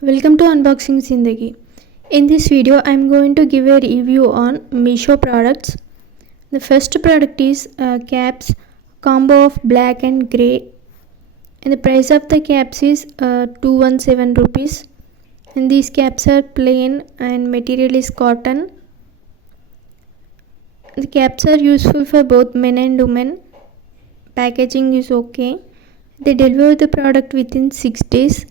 Welcome to Unboxing Zindagi. In this video, I am going to give a review on Meesho products. The first product is caps combo of black and grey, and the price of the caps is 217 rupees. And these caps are plain and material is cotton. The caps are useful for both men and women. Packaging is okay. They deliver the product within 6 days.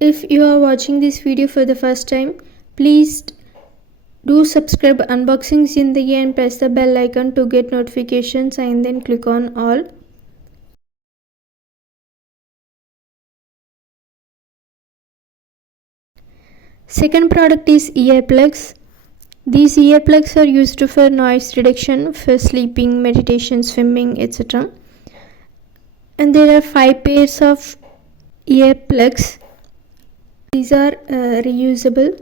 If you are watching this video for the first time, please do subscribe Unboxing Zindagi and press the bell icon to get notifications and then click on all. Second product is earplugs. These earplugs are used for noise reduction for sleeping, meditation, swimming, etc. And there are 5 pairs of earplugs. These are reusable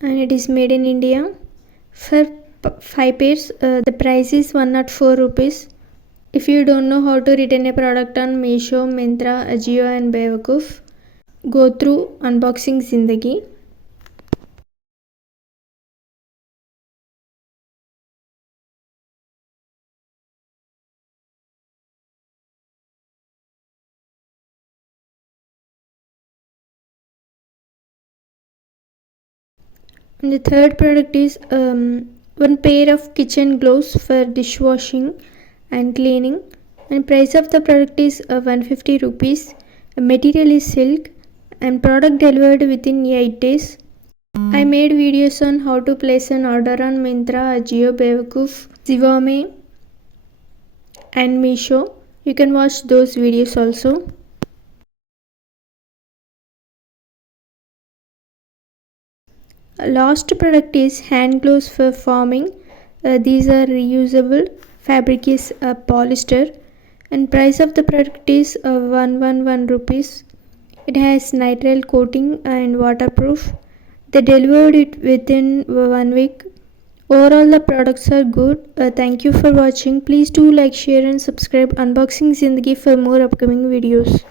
and it is made in India. For 5 pairs, the price is 104 rupees. If you don't know how to return a product on Meesho, Myntra, Ajio and Bewakoof, go through Unboxing Zindagi. And the third product is one pair of kitchen gloves for dishwashing and cleaning, and price of the product is 150 rupees. Material is silk and product delivered within 8 days. I made videos on how to place an order on Myntra, Ajio, Bewakoof, Zivame and Meesho. You can watch those videos also. Last product is hand gloves for farming. These are reusable. Fabric is polyester and price of the product is 111 rupees. It has nitrile coating and waterproof. They delivered it within 1 week. Overall, the products are good. Thank you for watching. Please do like, share and subscribe Unboxing Zindagi for more upcoming videos.